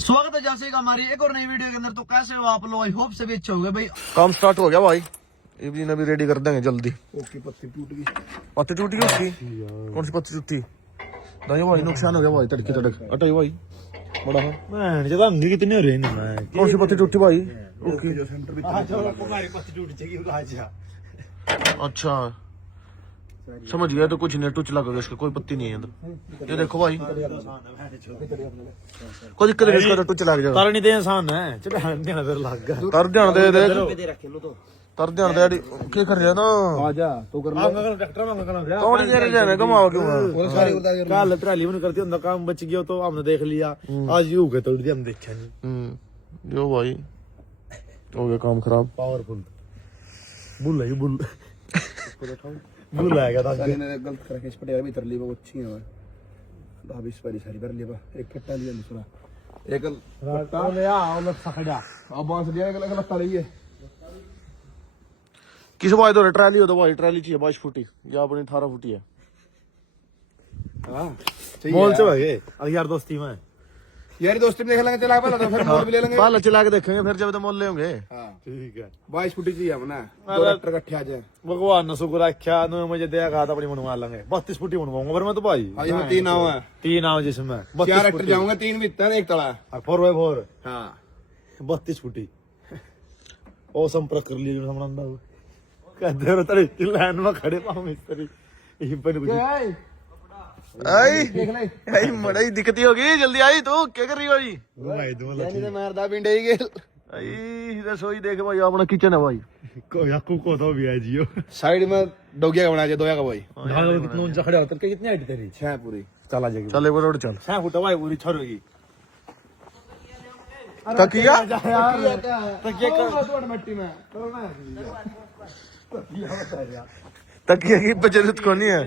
स्वागत है जैसे हमारी एक और नई वीडियो के अंदर। तो कैसे हो आप लोग? आई होप सभी अच्छे होंगे भाई। काम स्टार्ट हो गया भाई, इवनिंग अभी रेडी कर देंगे जल्दी। ओके, पत्ती टूट गई। पत्ती टूट गई उसकी? कौन सी पत्ती टूटी? नहीं भाई नुकसान हो गया भाई, तड़की तड़क अटाई भाई बड़ा है। मैं जब अंगी कितने हो रहे हैं मैं कौन सी पत्ती टूटी भाई? उसकी जो सेंटर में हमारी पत्ती टूट जाएगी आज। अच्छा समझ गया। तो कुछ नहीं, टूच लगा इसका, कोई पत्ती नहीं है अंदर। ये देखो भाई, कोई दिक्कत नहीं, इसका तो टूच लग जाएगा। तार नहीं दे इंसान है चढ़ा देना फिर लग गया। तर ध्यान दे दे, तो तर ध्यान दे। क्या कर रहा ना? आजा तो कर ले। ट्रैक्टर में करना कौन कह रहे हैं कमाओ क्यों? सारी उतार कर कल ट्राली में करती अंदर काम बच गया तो हमने देख लिया। आज यू गए तो हम देखा नहीं। जो भाई हो गया काम खराब। पावरफुल बुल है बुल बुल आएगा था। सारी ने गलत करके इस पटेगा भी तर ली वो अच्छी है। भाभी इस पर सारी भर लिया एक कट्टा लिया दूसरा एक कट्टा ले आ और सखड़ा अब बांस दिया एक लत्ता लिए। किस भाई तो ट्राली हो तो भाई ट्राली चाहिए 22 फुटी या अपनी 18 फुटी है। मॉल से भागे अरे यार दोस्ती में यार दोस्ती में देख लेंगे, चला पहले तो फिर मोल भी ले लेंगे। पहले चला के देखेंगे, फिर जब तो मोल ले होंगे। हां ठीक है 22 फुटी चाहिए अपना, दो ट्रैक्टर इकट्ठे आ जाए। भगवान ने शुक्र रखा न मुझे दया कहा था अपनी बनवा लेंगे 32 फुटी बनवाऊंगा पर मैं तो भाई आज हम 3 नाव है, 3 नाव जिसमें 4 ट्रैक्टर जाऊंगा, 3 भीतर एक तला। और 4x4 हां 32 फुटी ओ संपर्क कर लिया जो हमने अंदर कहते हो तड़े की लाइन में खड़े पाऊं मिस्त्री ये पर कुछ आई देख ले आई मड़ई दिक्कती होगी। जल्दी आई तू क्या कर रही हो भाई? भाई दो यानी तो मारदा पिंडे ही गेल। आई रसोई देख भाई, अपना किचन है भाई। को याकू को तो भी है जियो साइड में डोगिया का बना दिया, दोया का भाई। ढाल कितना ऊंचा खड़े होकर के कितनी हाइट तेरी 6 पूरी चला जाएगी चल एक बार और चल। 6 फुट भाई पूरी छोड़ेगी तकिया तकिया का मिट्टी में तकिया की बचत को नहीं है।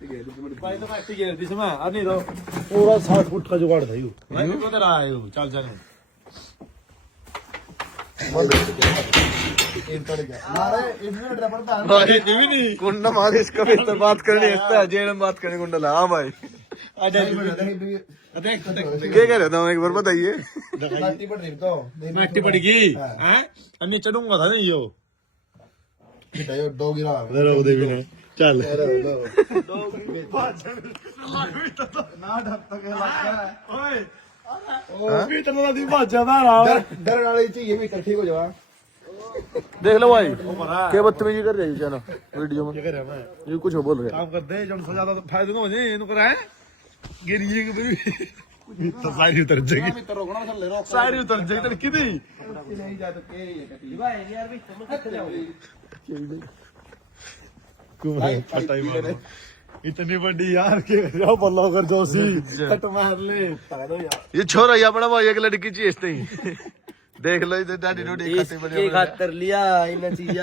भाई तो मैं टिके दिस में नहीं तो पूरा 60 फुट का जुगाड़ था यू भाई किधर आए हो चल चल भाई नहीं कुंडा मारे इसका भी तो बात करनी है, जेल में बात करनी कुंडा ला। हाँ भाई देख क्या कह रहे थे एक बार बताइए। मट्टी पड़ेगी हैं अन्नी चढ़ूंगा था नहीं यो दो गिरा रो दे भी नहीं चल डर वाली चाहिए भी ठीक हो जावा। देख लो भाई क्या बदतमीजी कर रही है ना वीडियो में। ये कुछ बोल रहे काम करते जब से ज्यादा फायदा ना हो जाए इनको करा है गिरिए तो सारी उतर जाएगी सारी उतर जाएगी तो कितनी इतनी बड़ी यार के जाओ बल्ला कर जोशी कट मार ले ये छोरा ही अपना भाई एक लड़की चाहिए इसने ही। देख लो इधर दादी रोटी खाते बढ़िया खातर लिया इन चीज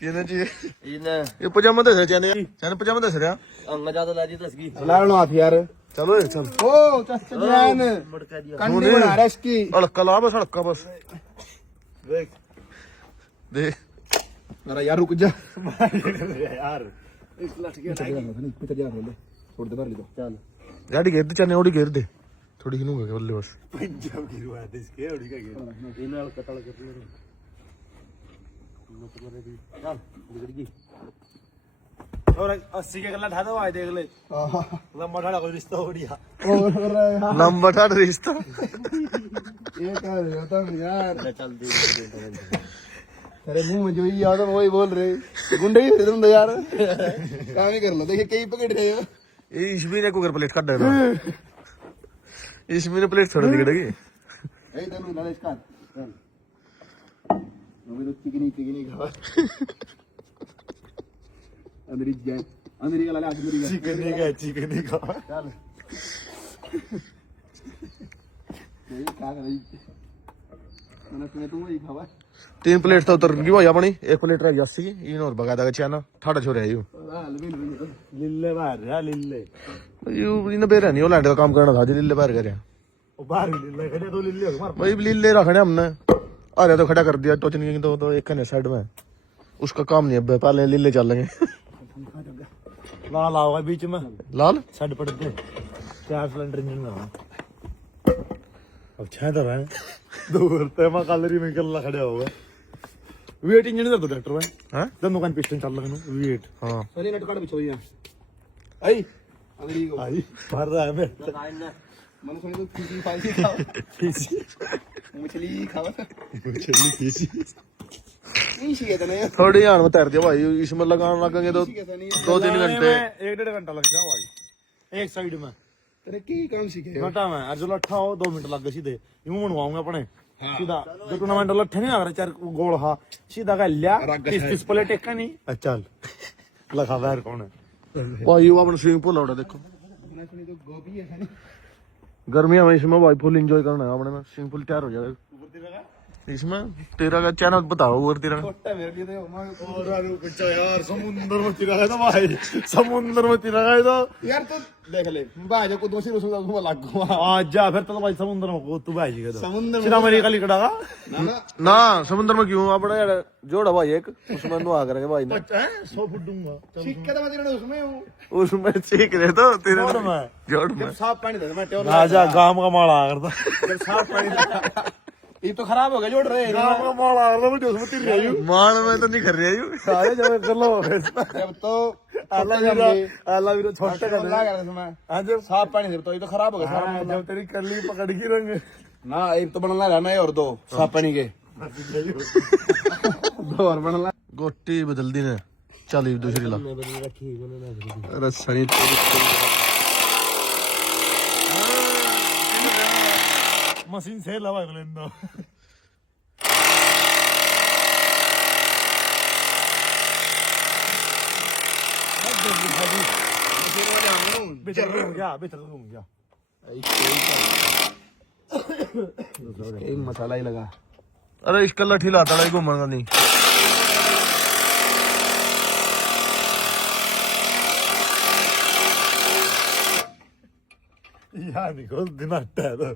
किने चाहिए इन ये पजामा दस चने चने पजामा दस रहा अंग ज्यादा लाजी दसगी लाड़ो हाथ यार। चलो ये चल ओ चचन कंडी बना रहा इसकी अड़का ला बस अड़का बस देख देख मेरा यार रुक जा यार इस लट के भीतर जा ले छोड़ दे भर ले तो चल गाड़ी घेर दे चने ओडी घेर दे थोड़ी ही नूंगा बल्ले बस पंजाब गिरवा दे इसके ओड़ी का गिर इनाल कतल कर ले चल बिगड़ गई और 80 के गल्ला ढा दो आए देख ले लंबा ढाड़ा कोई रिश्ता हो गया और लंबा ठाड़ रिश्ता ये क्या होता है यार। चल दे तेरे मुंह में जो ही याद है वही बोल रहे गुंडे ही हो तुम तो यार। काम ही कर लो, देखिए कई पकड़ रहे हो। ये इसमें ने कुकर प्लेट काट दे इसमें ने प्लेट थोड़ा दिखेगी। ए तनु नरेश का चल अभी तो चिकनी खावा अंदर ही जाए अंदर ही लाला अंदर ही चिकनी का चल ये क्या कर रही मैंने तुम्हें तुम ही खावा 3 प्लेट तो उतर गई भाई अपनी, 1 प्लेट रह गई 80 की। इन और भगा देगा चाना ठाड़ा छोरे है यू लिल्ले बाहर या लिल्ले यू इन बेरा नहीं लैंड का काम करना था जी लिल्ले बाहर करे ओ बाहर लिल्ले खड़े तो लिल्ले हो मार भाई लिल्ले रखने हमने अरे तो खड़ा कर दिया टोचनी तो एक ने साइड में उसका काम नहीं है, पहले लिल्ले चल लेंगे। लाल आओगा बीच में लाल साइड पड़ दे 4 सिलेंडर इंजन में अब छह तो है दूर ते मैं कलरी में कल्ला खड़ा होगा वेट इंजन कर दो ट्रैक्टर में हैं दोनों का पिस्टन चल रहा है वेट हां सनी नट काट बिछो यहाँ आई अगली को आई मार रहा है मैं मन सुनी तो किसी फाइसी खाओ मछली खाओ चली किसी नहीं चाहिए था नहीं थोड़ी यार में तैर दिया भाई इसमें लगाने लगेंगे तो कहता नहीं 2-3 घंटे 1-1.5 घंटा लग जाओ भाई एक साइड में तेरे की काम सीखे घंटा में और जो लट्ठा हो 2 मिनट लग गए सीधे यूं बनवाऊंगा अपने सीधा जो टूर्नामेंट लट्ठे नहीं आ रहे 4 गोल हा सीधा का लिया 30 प्लेट एक का नहीं चल लगा बाहर कौन है भाई वो अपन स्विमिंग पूल लौटा देखो मैं सुनी तो गोभी है सनी गर्मियां में इसमें भाई फुल एंजॉय करना है अपने में स्विमिंग पूल तैयार हो जाएगा इसमें तेरा का चैनल बताओ और तेरा छोटा मेरे लिए तो मैं और बच्चा यार समुद्र में तिरा है तो भाई समुद्र में तिरा है तो यार तो देख ले बाजा को दोषी उसमें उसमें लग गया आज जा फिर तो भाई समुद्र में को तू भाई जी तो समुद्र में सीधा अमेरिका लिखड़ागा ना ना ना समुद्र में क्यों अपना यार जोड़ा भाई एक उसमें नुआ करेंगे भाई ना 100 फुट दूंगा सिक्का तो मैं तेरे उसमें हूँ उसमें सीख रहे तो तेरे जोड़ में जोड़ में जब साफ पानी था मैं ट्योर राजा गांव का माला करता जब साफ पानी था ये तो खराब हो गया जोड़ रहे गांव का माला करता मैं उसमें तिर रही हूं मान में तो नहीं कर रही हूँ सारे जब कर लो जब तो आला वीरो छोटे कर लगा रहे समय आज साफ पानी से तो ये तो खराब हो गया सारा जब तेरी कली पकड़ की रंग ना एक तो बनना लगा ना और दो साफ पानी के दो और बनना गोटी बदल दी ने चल दूसरी ला रसनी मशीन से लवा लेंदो बेचर रूम गया एक मसाला ही लगा अरे इसका लठी लाता है घूमन का नहीं यार निकल दिन अट्टा है तो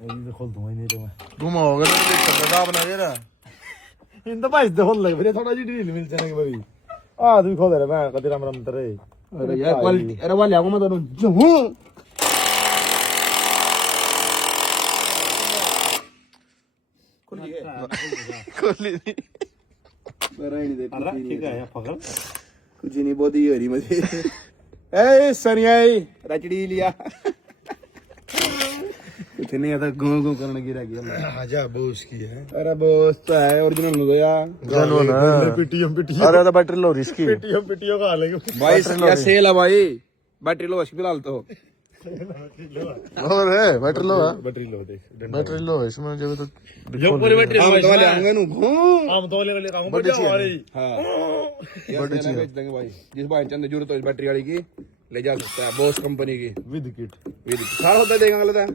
ये खोल दूंगा नहीं तो मैं घुमाओगे तो देख बना दे रहा इन तो भाई खोल लग फिर थोड़ा जी ढील मिल जाएगी भाई आ तू खोल दे मैं कदी राम राम तेरे अरे यार क्वालिटी अरे वाले आऊंगा मैं दोनों जो हूं खोली नहीं नहीं दे ठीक है पकड़ कुछ नहीं बहुत ही हो रही मुझे ए सनियाई रचड़ी लिया कुछ नहीं आता घूम घूम करने की रह गया आजा बोस की है अरे बोस तो है ओरिजिनल हो गया जानो ना पीटीएम अरे तो बैटरी लो इसकी पीटीएम का लेंगे भाई क्या सेल है भाई बैटरी लो बस फिलहाल तो और है बैटरी लो है बैटरी लो देख बैटरी लो इसमें जब तो जो पूरी बैटरी हम तो वाले आऊंगे नु घूम हम तो वाले काम बढ़िया वाली हां बड़ी चीज बेच देंगे भाई जिस भाई चंद जरूरत हो इस बैटरी वाली की ले जा सकता है बॉस कंपनी की विद किट सारा होता देगा गलत है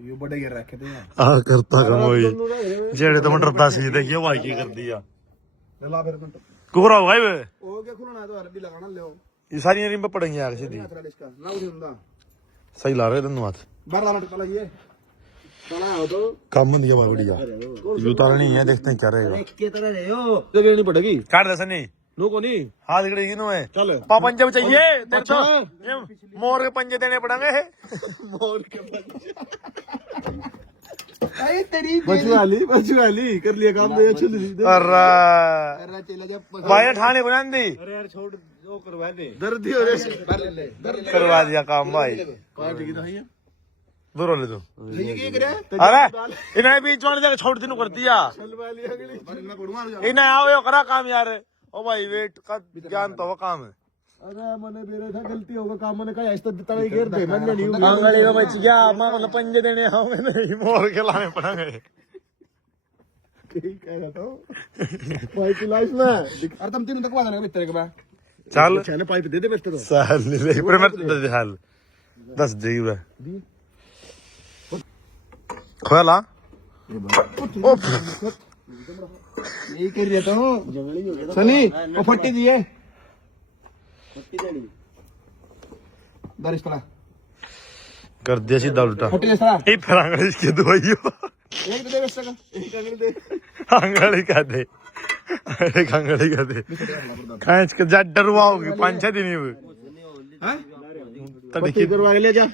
ये बड़े गिर रखे थे यार आ करता कम होई जेड़े तो मटर दा सी देखियो भाई की कर दिया ला फिर मिनट कोरा भाई वे ओ क्या खुलना है तो अरबी लगाना ले ये सारी रिम पे पड़ेंगे यार सीधी इसका ना उठा सही ला रहे धन्यवाद बाहर लाना पड़ा ये चला हो तो काम दिया भाई बढ़िया उतार नहीं है देखते हैं क्या रहेगा के तरह रहे हो जगह नहीं पड़ेगी काट दे सनी नो को नहीं हाथ गिड़ेगी नो है चल पापन जब चाहिए तेरे तो ये मोर के पंजे देने पड़ेंगे मोर के आई तेरी बचवाली कर लिया काम दे चल अरे अरे चला जा भाई ठाणे बना दी अरे यार छोड़ वो करवा दे दर्द ही हो रहा है करवा दिया काम भाई कौन ठीक है ये दूर ले तू ये क्या करे अरे इन्हें बीच वाले जगह छोड़ दिनू कर दिया चलवा लिया अगली मैं पढ़ूंगा इन्हें आओ यो करा काम यार ओ भाई वेट का ज्ञान तो वो काम है अरे मैंने मेरे था गलती होगा काम मैंने कहा ऐसा तड़े घेर दे मैंने नहीं आंगली का बच गया मां को पंजे देने आओ मैंने मोर के लाने पड़ेंगे ठीक कह रहा था भाई की लाइफ में अरे तुम तीनों तक वादा नहीं तेरे के बाद चल चैनल पाइप दे दे बेस्ट तो साल ले पर मैं दे हाल 10 जीव है खोला यही कर रहा था सनी वो फट्टी दिए फट्टी देनी बारिश पड़ा कर दिया सीधा उल्टा फट्टी ले सारा ये फिर आंगली इसकी दवाइयो एक दे बेस्ट का एक अंगली दे आंगली का दे एक आंगली का दे कांच के जा डरवाओगी 5-6 दिन ही हां तो देखिए करवा ले जा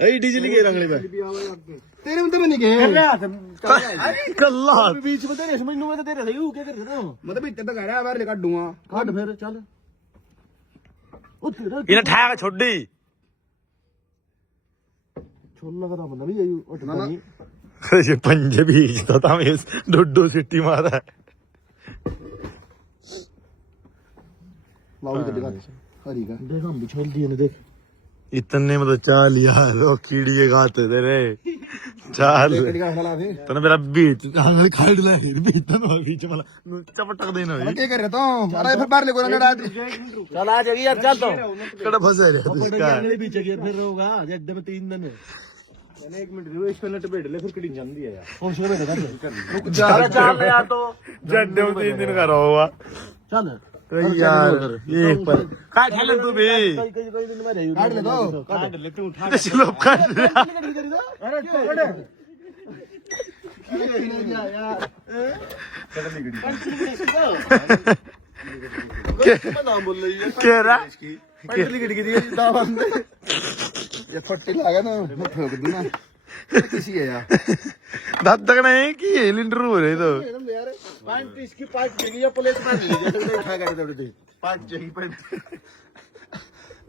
ए डीजल के रंगले पे तेरे में तो नहीं गए कल्ला बीच में तेरे समझ में तेरे सही हो क्या कर रहे हो मतलब इतना तो कह रहा है बाहर काट दूंगा काट फिर चल ओ तेरा इन्हें ठाक छोड़ी छोड़ लगा था बंदा भी यही उठता नहीं ये पंजे बीच तो था मैं डुड्डू सिटी मारा बाबू तो दिखा हरी का देख हम भी छोड़ दिए ने देख इतने मतलब चाल यार वो कीड़ी के खाते तेरे चाल तने मेरा बीच आंगल काट ला बीच तो बीच वाला चपटक देना है क्या कर रहा तो अरे फिर बाहर ले को ना डाल चल आ जाएगी यार चल तो कड़ा फंसे रे इसका आंगल बीच गिर फिर होगा एकदम 3 दिन मैंने 1 मिनट रिवर्स पे बैठ ले फिर कटिंग जान दिया यार कौन से बैठा कर जा चल यार तो जड्डे 3 दिन का रहा हुआ चल यार ये पर काट ले तू भी कई दिन में रही काट ले तो काट ले तू उठा चलो काट ले अरे छोड़ क्या नाम बोल रही है कह रहा पंडली गिड़ गिरी दावा ये फट्टी लगा ना मैं ठोक दूं ना किसी है यार दांत तक नहीं कि ये लिंटर हो रहे तो यार पैंट इसकी पाइप गिरी है प्लेट में नहीं जैसे उठा कर दे थोड़ी पाइप चाहिए पैंट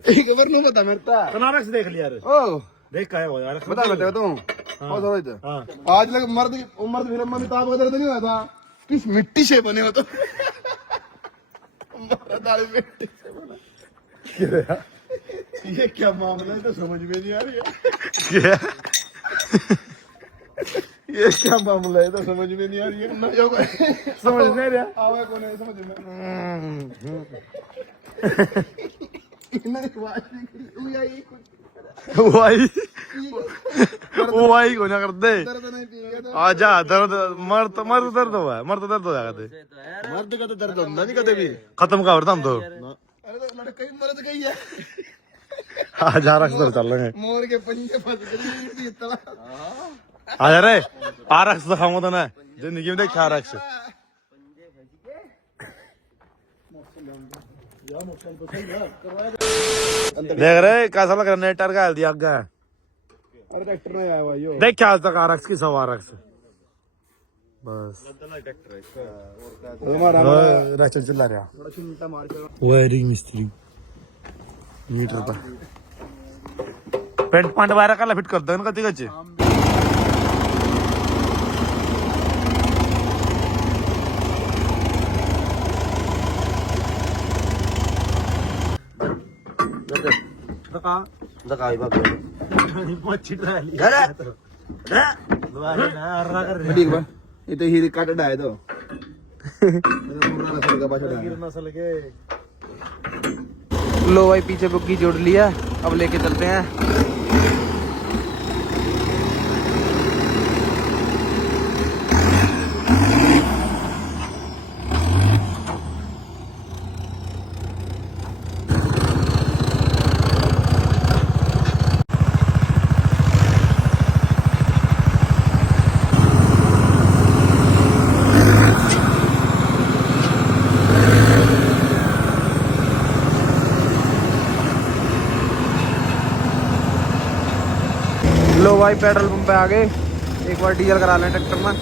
एक खबर नहीं पता मेरे बनारस देख लिया रे ओ देख का है वो यार बता तू और थोड़ा इधर आज लग मर्द फिल्म में अमिताभ का दर्द नहीं हुआ था किस मिट्टी से बने हो तो दाढ़ी मिट्टी से बना ये क्या मामला है तो समझ में नहीं आ रही है ये क्या मामला है तो समझ में नहीं आ रही है जो समझ नहीं रहा आवे कौन है समझ में इन्होंने आवाज नहीं करी उई आई वो आई को ना कर दे दर्द नहीं पी गया आजा दर्द मर्द दर्द हुआ है मर्द दर्द हो जाएगा ते मर्द का तो दर्द होता नहीं कभी भी खत्म कर हम तो अरे तो लड़का ही मर्द गई है आज आरक्स तर चल रहे मोर के पंजे फंस गई इतना आ जा रे आरक्स दिखाऊंगा तो ना जिंदगी में देख आरक्स देख रहे कैसा लग रहा नेटर का दिया आगे अरे ट्रैक्टर में आया भाई देख क्या आज तक आरक्स की सब आरक्स बस हमारा राचल चिल्ला रहा बड़ा चिंता मार के वायरिंग मिस्त्री मीटर पर पेंट पंट वायरा काला फिट करता है कच्चे कच्चे ठीक बा ये तो ही काट डाय तो लो भाई पीछे बुग्गी जोड़ लिया अब लेके चलते हैं लो भाई पेट्रोल पंप पे आ गए एक बार डीजल करा लें ट्रैक्टर में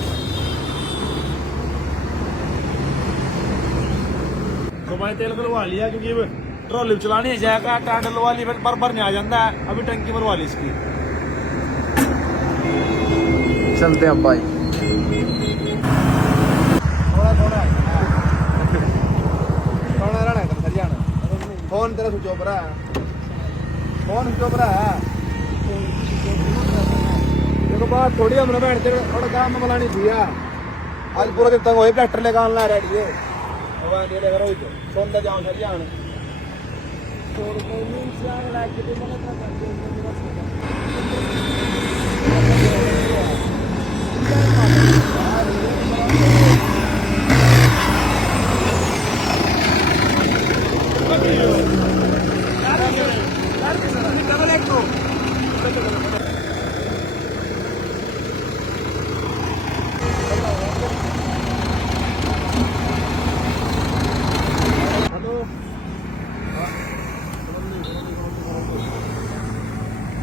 तो मैं तेल डलवा लिया क्योंकि ट्रॉली चलानी है जाएगा टायर डलवा ली फिर भर नहीं आ जाता है अभी टंकी भरवा ली इसकी चलते हैं अब भाई थोड़ा रहना है सर जाना फोन तेरा स्विच ऑफ रहा है फोन स्विच ऑफ रहा है देखो बात थोड़ी हमने बैठ के थोड़ा काम में बुलानी थी आज पूरा दिन तक वही ट्रैक्टर लेकर आना रेडी है भगवान ये लेकर तो सोंदा जाओ सर जान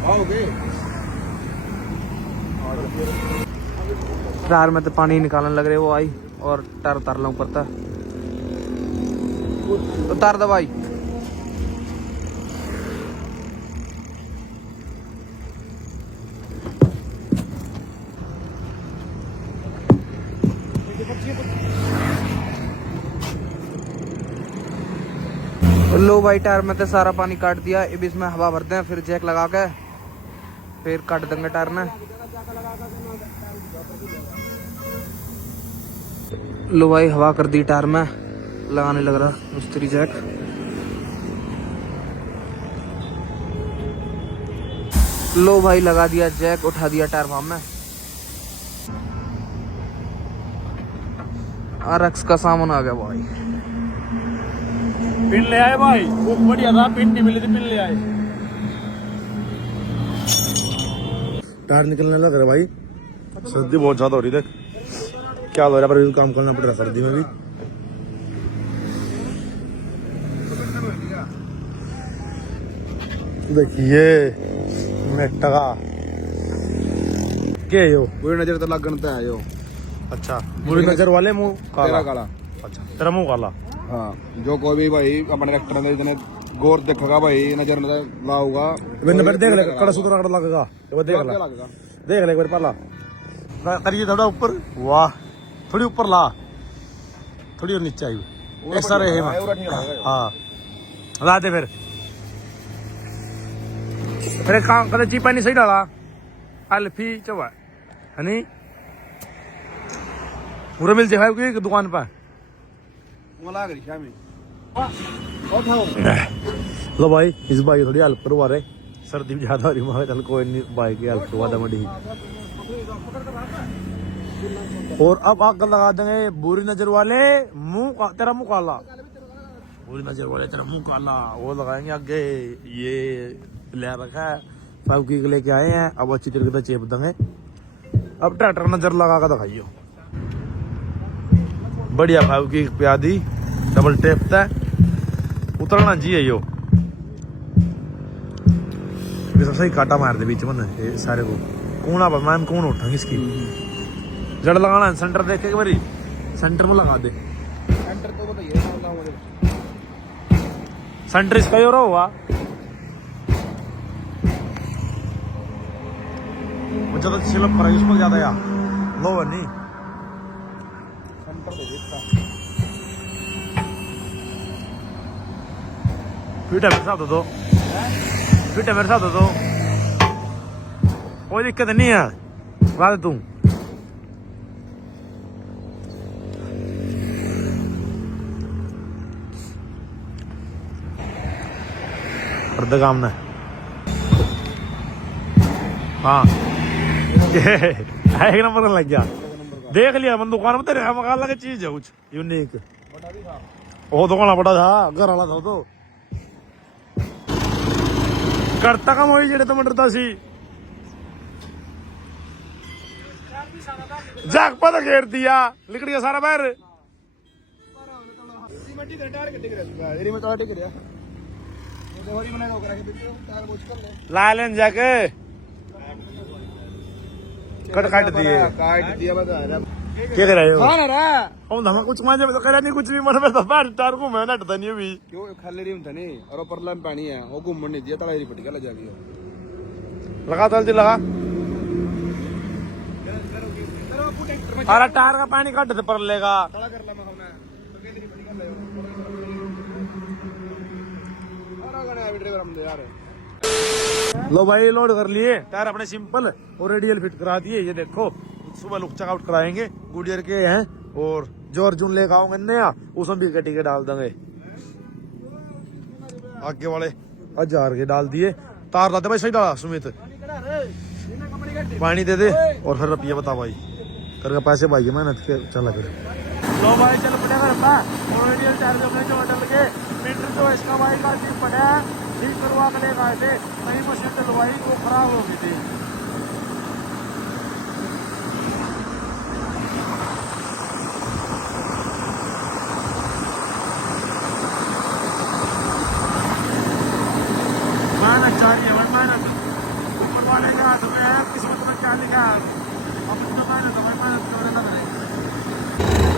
आओगे टायर में तो पानी निकालने लग रहे, वो आई और टायर उतार ला ऊपर तक, उतार दो भाई। लो भाई टायर में तो सारा पानी काट दिया, अब इसमें हवा भरते हैं, फिर जैक लगा के फिर काट देंगे टायर में। लो भाई हवा कर दी टायर में, लगाने लग रहा मिस्त्री जैक। लो भाई लगा दिया जैक, उठा दिया टायर फार्म में। आरएक्स का सामान आ गया भाई। पिन ले आए भाई, बहुत बढ़िया था, पिन नहीं मिली थी, पिन ले आए। टायर निकलने लग रहा है भाई, सर्दी बहुत ज्यादा हो रही। देख क्या हो रहा है, पर काम करना पड़ रहा है सर्दी में भी। देखिए टका के यो कोई नजर तो लगन पे है यो। अच्छा बुरी नजर वाले मुंह तेरा काला। अच्छा तेरा मुंह काला। हाँ जो कोई भी भाई अपने एक्टर में इतने गौर देखेगा भाई, नजर नजर लाऊगा, देख ले कड़ा सुतरा कड़ा लगेगा, देख ले देख ले एक बार पहला करिए थोड़ा ऊपर। वाह थोड़ी ऊपर ला, थोड़ी और नीचे आई ऐसा रहे। हाँ ला दे फिर काम कदे चीपा नहीं सही डाला अल्फी चवा है नहीं पूरा मिल जाए की दुकान पर। लो भाई इस भाई थोड़ी हेल्प करवा रहे, सर्दी भी ज्यादा हो रही है, चल कोई नहीं भाई की हेल्प करवा दे मडी। और अब आग लगा देंगे बुरी नजर वाले मुंह तेरा मुंह काला, बुरी नजर वाले तेरा मुंह काला, वो लगाएंगे आगे। ये ले रखा है फेविक्विक लेके आए हैं, अब अच्छी तरीके से चेप देंगे। अब ट्रैक्टर नजर लगा कर दिखाइयो, बढ़िया फेविक्विक पे आदि डबल टेप था, उतरना चाहिए यो। सही काटा मार दे बीच में ये सारे को कूणा पर मैम कौन उठा इसकी जड़ लगाना। सेंटर देख के बारी सेंटर में लगा दे। सेंटर तो बताइए सेंटर इसका ही हो रहा हुआ ज्यादा सिलप पर इसमें ज्यादा या लो नहीं सेंटर दे देता। फिटा मेरे साथ दो, फिटा मेरे साथ दो, कोई दिक्कत नहीं है ला दे तू। काम ना हाँ एक नंबर लग गया, देख लिया मन दुकान में तेरे मकान लगे चीज है कुछ यूनिक। वो दुकान बड़ा था घर वाला था तो करता काम वही जेड़े तो डरता सी जाग पता घेर दिया लिकड़ गया सारा बाहर। ला लेन जाके कट दिए क्या कर रहे हो? हम कुछ माजे में तो करा नहीं, कुछ भी मन में तो बैठ टार को मैं नटता नहीं अभी क्यों खाली नहीं होता नहीं, और ऊपर लम पानी है वो घूमने नहीं दिया, तलाई पट गया लगा दिया। लगा जल्दी लगा। अरे टायर का पानी कट से पर लेगा। लो भाई लोड कर लिए टायर अपने सिंपल और रेडियल फिट करा दिए। ये देखो सुबह लुक चेकआउट कराएंगे, गुडियर के हैं और जो अर्जुन लेकर आओगे नया उसमें भी टिके डाल देंगे। आगे वाले 1000 के डाल दिए, तार लाते भाई सही डाला सुमित, पानी दे दे और फिर रुपये बता भाई करके पैसे भाई मेहनत के चला कर। लो भाई चल पड़ेगा रब्बा और रेडियल टायर जो डल के मीटर जो इसका भाई का ठीक पड़ा ठीक करवा के लेकर आए थे, नई मशीन डलवाई वो खराब हो गई थी। मेहनत चाहिए भाई, मेहनत ऊपर वाले के हाथ में है, किस्मत में क्या लिखा है।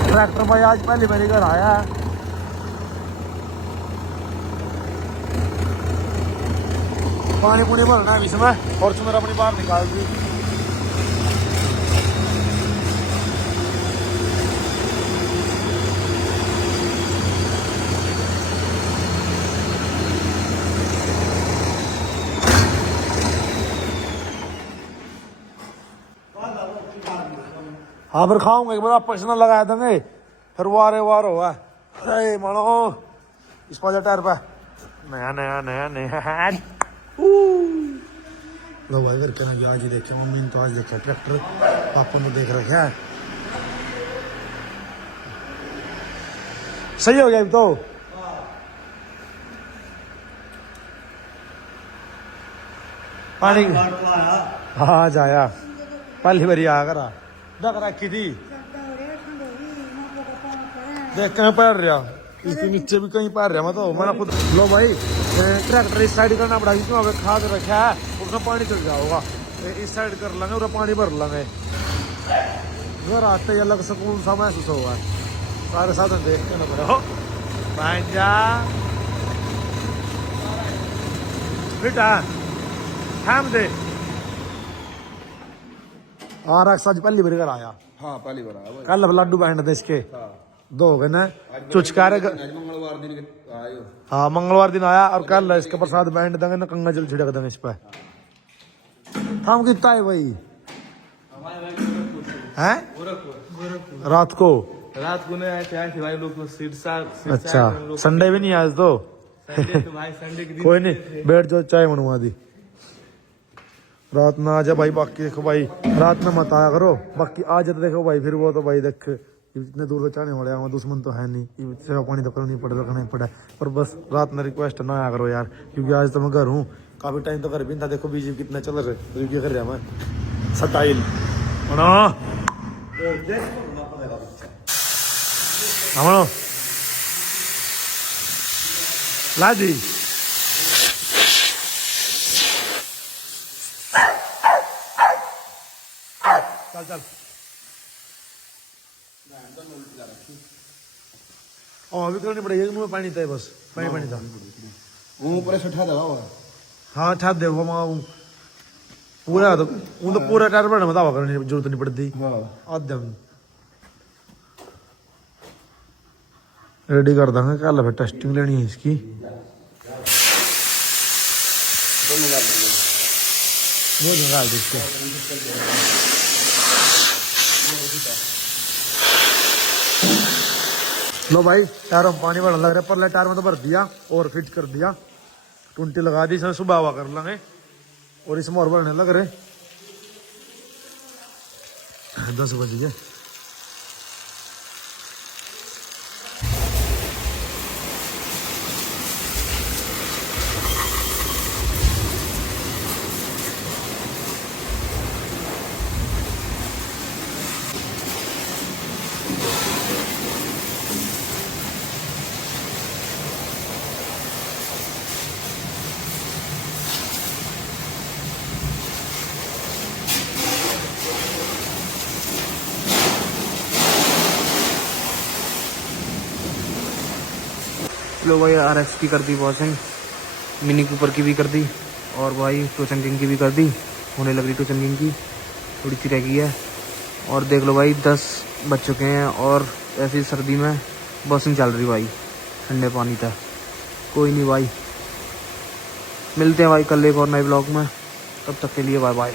ट्रैक्टर भाई आज पहली बारी घर आया है। पानी पुनी भरना है इसमें, फॉर्च्यूनर अपनी बाहर निकाल दी। हाँ फिर खाऊंगा एक बार पर्सनल लगाया देंगे, फिर वार होगा। अरे मानो इस पाजा टायर पे नया नया नया नया। लो भाई फिर क्या आज ही देखे, मम्मी ने तो आज देखा ट्रैक्टर, पापा ने देख रखा है। सही हो गया तो। पानी हाँ जाया पहली बारी आ करा डक रखी थी, देख कहीं पैर रहा, इसके नीचे भी कहीं पैर रहा। मैं तो मैंने खुद लो भाई ट्रैक्टर इस साइड करना पड़ा, क्योंकि वहाँ खाद रखा है उसमें पानी चल जाओगा। इस साइड कर लेंगे और पानी भर लेंगे, घर आते ही अलग सुकून सा महसूस होगा। सारे साधन देख के ना पड़े जा बेटा थाम दे। आज पहली बार घर आया। हाँ पहली बार आया। कल लड्डू बैंड दे इसके दो हो गए ना चुचकारे। मंगलवार दिन आयो। हाँ मंगलवार दिन आया और कल इसके प्रसाद बैंड देंगे ना, कंगा जल छिड़क देंगे इस पे। थाम कितना है भाई हैं रात को नहीं आए थे भाई लोग सिरसा। अच्छा संडे भी नहीं आज तो भाई संडे के दिन कोई नहीं बैठ जाओ चाय मनवा दी। रात में आ जा भाई, बाकी देखो भाई रात में मत आया करो, बाकी आ जाते देखो भाई फिर वो तो भाई देख इतने दूर से चाहने वाले हमारे दुश्मन तो है नहीं, सेवा पानी तो करनी पड़े रखना ही पड़ा। पर बस रात में रिक्वेस्ट ना आया करो यार, क्योंकि आज तो मैं घर हूँ, काफी टाइम तो घर भी था। देखो बीजी कितना चल रहे तो क्या कर रहा मैं सटाइल ला दी। चल चल अभी करनी पड़ेगी, मुँह में पानी था बस, पानी था वो ऊपर से ठा दला हुआ। हाँ ठा दे वो पूरा तो पूरा टायर पर बतावा करने की जरूरत नहीं पड़ती। आधे रेडी कर देंगे, कल फिर टेस्टिंग लेनी है इसकी। ये निकाल दे इसको। लो भाई टायर में पानी भरने लग रहा है, परले टायर में तो भर दिया और फिट कर दिया, टुंटी लगा दी, इसमें सुबह हवा कर लेंगे और इसमें और भरने लग रहे 10 बज गए। लो भाई RX की कर दी वॉशिंग, मिनी कूपर की भी कर दी और भाई टोचन किंग की भी कर दी, होने लग रही टोचन किंग की, थोड़ी सी रह गई है। और देख लो भाई 10 बज चुके हैं और ऐसी सर्दी में वॉशिंग चल रही भाई ठंडे पानी तक। कोई नहीं भाई, मिलते हैं भाई कल एक और नए ब्लॉग में, तब तक के लिए बाय बाय।